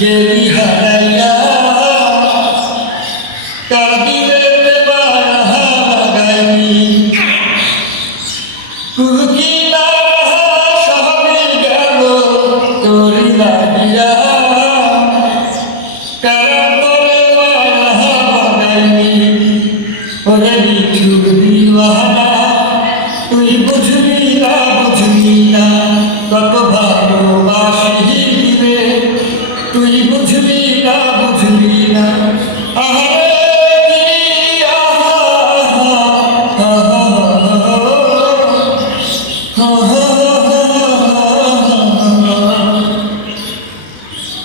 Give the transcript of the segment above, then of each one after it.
গেলি হারাইয়া কাঁদিলে বাগাইনি কুকি না সবে গেল তোরি লাগিয়া কারান্তরে বাগাইনি ওরে নিঠুর দিওয়ানা তুই বুঝবি না কত ভালোবাসি রে তুই বুঝবি না আহারে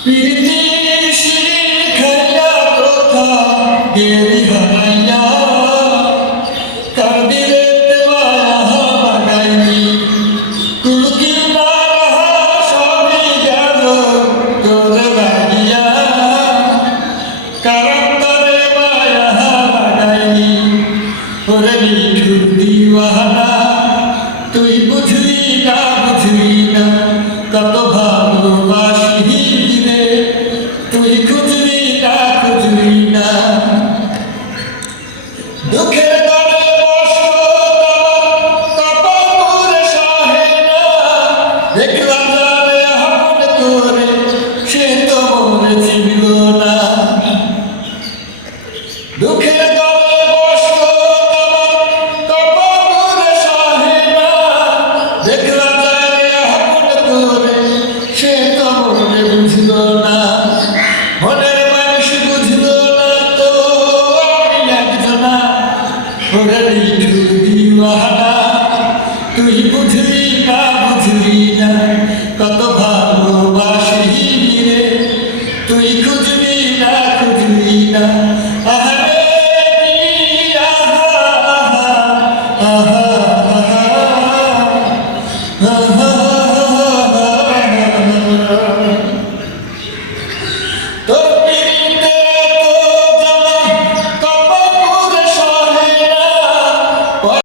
প্রীতি শিখাইয়া কথা গেলি হারাইয়া কাঁদিলে বাগাইনি কুলকি না সবই গেল তোর লাগিয়া কারান্তরে মায়া বাগাইনি ওরে নিঠুর দিওয়ানা তুই বুঝবি না কত